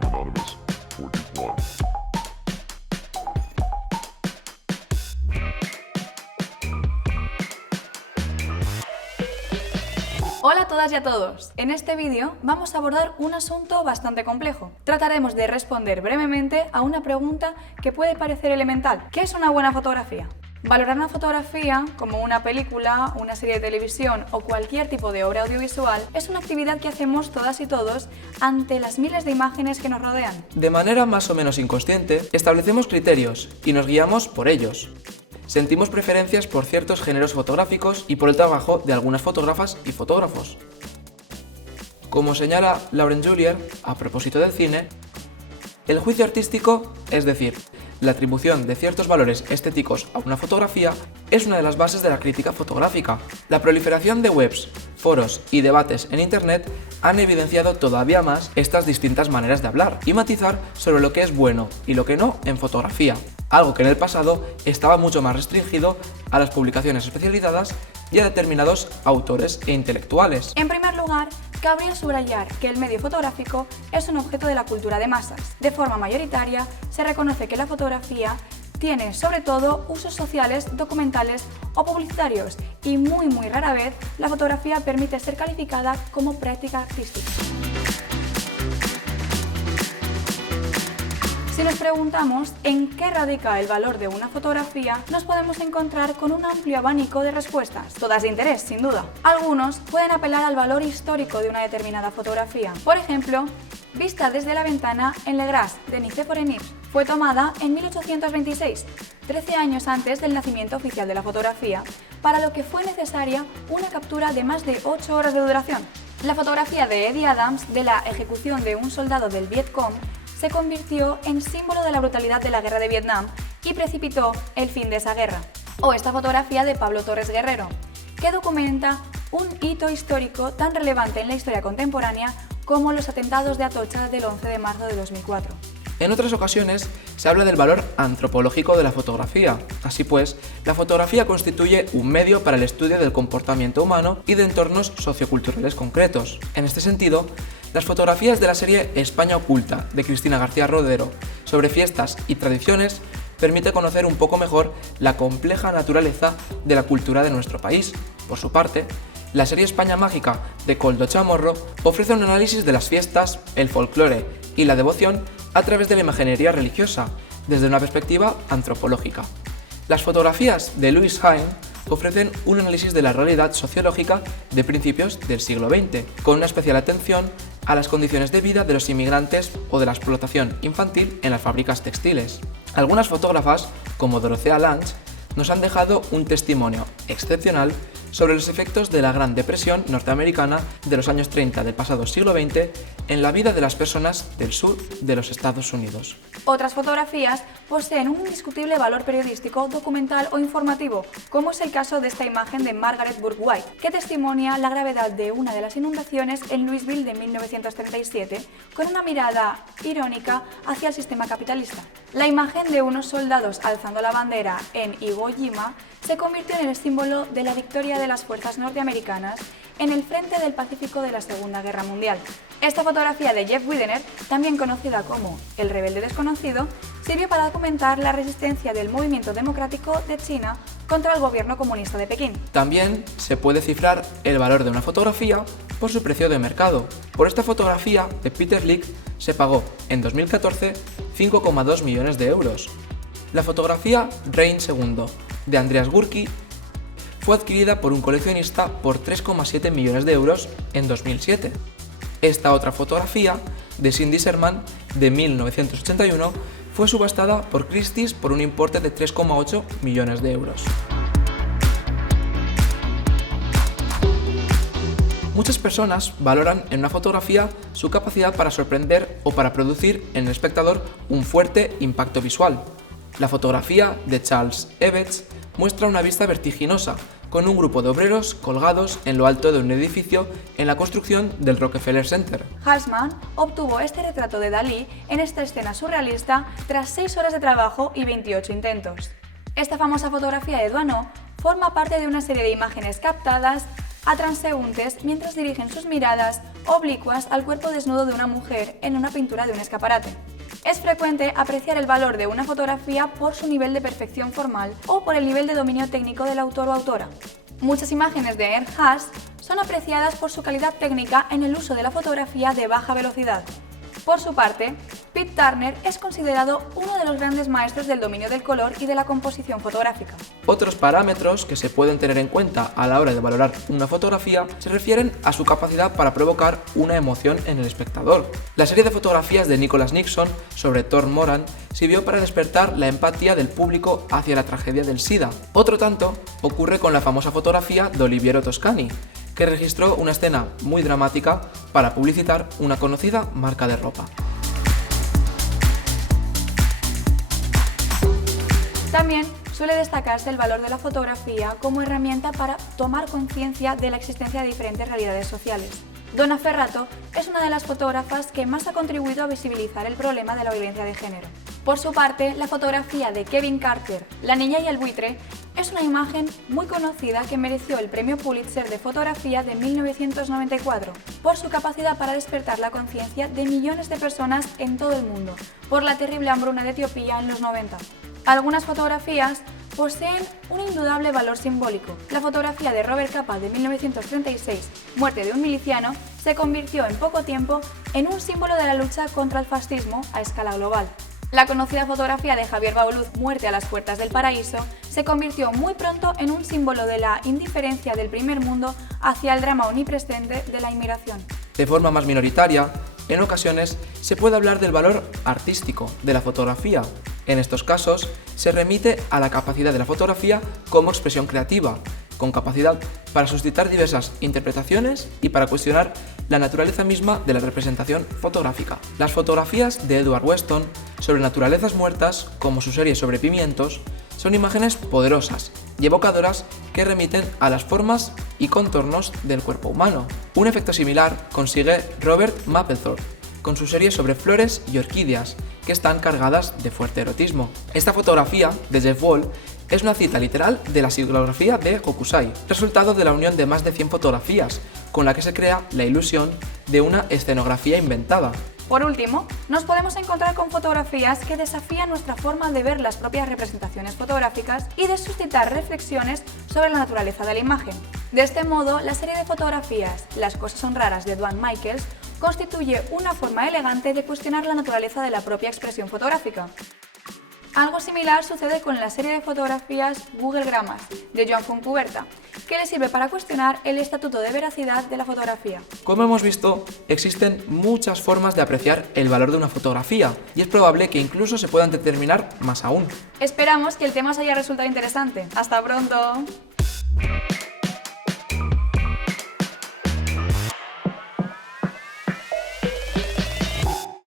from Anonymous 41. Hola a todas y a todos. En este vídeo vamos a abordar un asunto bastante complejo. Trataremos de responder brevemente a una pregunta que puede parecer elemental. ¿Qué es una buena fotografía? Valorar una fotografía, como una película, una serie de televisión o cualquier tipo de obra audiovisual, es una actividad que hacemos todas y todos ante las miles de imágenes que nos rodean. De manera más o menos inconsciente, establecemos criterios y nos guiamos por ellos. Sentimos preferencias por ciertos géneros fotográficos y por el trabajo de algunas fotógrafas y fotógrafos. Como señala Lauren Julier, a propósito del cine, el juicio artístico, es decir, la atribución de ciertos valores estéticos a una fotografía, es una de las bases de la crítica fotográfica. La proliferación de webs, foros y debates en Internet han evidenciado todavía más estas distintas maneras de hablar y matizar sobre lo que es bueno y lo que no en fotografía, algo que en el pasado estaba mucho más restringido a las publicaciones especializadas y a determinados autores e intelectuales. En primer lugar, cabría subrayar que el medio fotográfico es un objeto de la cultura de masas. De forma mayoritaria, se reconoce que la fotografía tiene sobre todo usos sociales, documentales o publicitarios y muy rara vez la fotografía permite ser calificada como práctica artística. Si nos preguntamos en qué radica el valor de una fotografía, nos podemos encontrar con un amplio abanico de respuestas, todas de interés, sin duda. Algunos pueden apelar al valor histórico de una determinada fotografía. Por ejemplo, Vista desde la ventana en Le Gras, de Nicéphore Niépce. Fue tomada en 1826, 13 años antes del nacimiento oficial de la fotografía, para lo que fue necesaria una captura de más de 8 horas de duración. La fotografía de Eddie Adams de la ejecución de un soldado del Vietcong se convirtió en símbolo de la brutalidad de la guerra de Vietnam y precipitó el fin de esa guerra. O esta fotografía de Pablo Torres Guerrero, que documenta un hito histórico tan relevante en la historia contemporánea como los atentados de Atocha del 11 de marzo de 2004. En otras ocasiones se habla del valor antropológico de la fotografía. Así pues, la fotografía constituye un medio para el estudio del comportamiento humano y de entornos socioculturales concretos. En este sentido, las fotografías de la serie España Oculta, de Cristina García Rodero, sobre fiestas y tradiciones, permite conocer un poco mejor la compleja naturaleza de la cultura de nuestro país. Por su parte, la serie España Mágica, de Koldo Chamorro, ofrece un análisis de las fiestas, el folclore y la devoción a través de la imaginería religiosa, desde una perspectiva antropológica. Las fotografías de Louise Hine ofrecen un análisis de la realidad sociológica de principios del siglo XX, con una especial atención a las condiciones de vida de los inmigrantes o de la explotación infantil en las fábricas textiles. Algunas fotógrafas, como Dorothea Lange, nos han dejado un testimonio excepcional sobre los efectos de la Gran Depresión norteamericana de los años 30 del pasado siglo XX en la vida de las personas del sur de los Estados Unidos. Otras fotografías poseen un indiscutible valor periodístico, documental o informativo, como es el caso de esta imagen de Margaret Bourke White, que testimonia la gravedad de una de las inundaciones en Louisville de 1937, con una mirada irónica hacia el sistema capitalista. La imagen de unos soldados alzando la bandera en Iwo Jima se convirtió en el símbolo de la victoria de las fuerzas norteamericanas en el frente del Pacífico de la Segunda Guerra Mundial. Esta fotografía de Jeff Widener, también conocida como El Rebelde Desconocido, sirvió para documentar la resistencia del movimiento democrático de China contra el gobierno comunista de Pekín. También se puede cifrar el valor de una fotografía por su precio de mercado. Por esta fotografía de Peter Lik se pagó en 2014 5,2 millones de euros. La fotografía Reign II de Andreas Gurki fue adquirida por un coleccionista por 3,7 millones de euros en 2007. Esta otra fotografía, de Cindy Sherman, de 1981, fue subastada por Christie's por un importe de 3,8 millones de euros. Muchas personas valoran en una fotografía su capacidad para sorprender o para producir en el espectador un fuerte impacto visual. La fotografía de Charles Evetts muestra una vista vertiginosa, con un grupo de obreros colgados en lo alto de un edificio en la construcción del Rockefeller Center. Haussmann obtuvo este retrato de Dalí en esta escena surrealista tras 6 horas de trabajo y 28 intentos. Esta famosa fotografía de Doisneau forma parte de una serie de imágenes captadas a transeúntes mientras dirigen sus miradas oblicuas al cuerpo desnudo de una mujer en una pintura de un escaparate. Es frecuente apreciar el valor de una fotografía por su nivel de perfección formal o por el nivel de dominio técnico del autor o autora. Muchas imágenes de Ernst Haas son apreciadas por su calidad técnica en el uso de la fotografía de baja velocidad. Por su parte, Pete Turner es considerado uno de los grandes maestros del dominio del color y de la composición fotográfica. Otros parámetros que se pueden tener en cuenta a la hora de valorar una fotografía se refieren a su capacidad para provocar una emoción en el espectador. La serie de fotografías de Nicholas Nixon sobre Thor Moran sirvió para despertar la empatía del público hacia la tragedia del SIDA. Otro tanto ocurre con la famosa fotografía de Oliviero Toscani, que registró una escena muy dramática para publicitar una conocida marca de ropa. También suele destacarse el valor de la fotografía como herramienta para tomar conciencia de la existencia de diferentes realidades sociales. Donna Ferrato es una de las fotógrafas que más ha contribuido a visibilizar el problema de la violencia de género. Por su parte, la fotografía de Kevin Carter, La niña y el buitre, es una imagen muy conocida que mereció el premio Pulitzer de fotografía de 1994 por su capacidad para despertar la conciencia de millones de personas en todo el mundo por la terrible hambruna de Etiopía en los 90. Algunas fotografías poseen un indudable valor simbólico. La fotografía de Robert Capa de 1936, Muerte de un miliciano, se convirtió en poco tiempo en un símbolo de la lucha contra el fascismo a escala global. La conocida fotografía de Javier Bauluz, Muerte a las puertas del paraíso, se convirtió muy pronto en un símbolo de la indiferencia del primer mundo hacia el drama omnipresente de la inmigración. De forma más minoritaria, en ocasiones se puede hablar del valor artístico de la fotografía. En estos casos, se remite a la capacidad de la fotografía como expresión creativa, con capacidad para suscitar diversas interpretaciones y para cuestionar la naturaleza misma de la representación fotográfica. Las fotografías de Edward Weston sobre naturalezas muertas, como su serie sobre pimientos, son imágenes poderosas y evocadoras que remiten a las formas y contornos del cuerpo humano. Un efecto similar consigue Robert Mapplethorpe con su serie sobre flores y orquídeas, que están cargadas de fuerte erotismo. Esta fotografía, de Jeff Wall, es una cita literal de la xilografía de Hokusai, resultado de la unión de más de 100 fotografías, con la que se crea la ilusión de una escenografía inventada. Por último, nos podemos encontrar con fotografías que desafían nuestra forma de ver las propias representaciones fotográficas y de suscitar reflexiones sobre la naturaleza de la imagen. De este modo, la serie de fotografías Las cosas son raras de Duane Michels constituye una forma elegante de cuestionar la naturaleza de la propia expresión fotográfica. Algo similar sucede con la serie de fotografías Google Grammars de Joan Fontcuberta, que le sirve para cuestionar el estatuto de veracidad de la fotografía. Como hemos visto, existen muchas formas de apreciar el valor de una fotografía y es probable que incluso se puedan determinar más aún. Esperamos que el tema os haya resultado interesante. ¡Hasta pronto!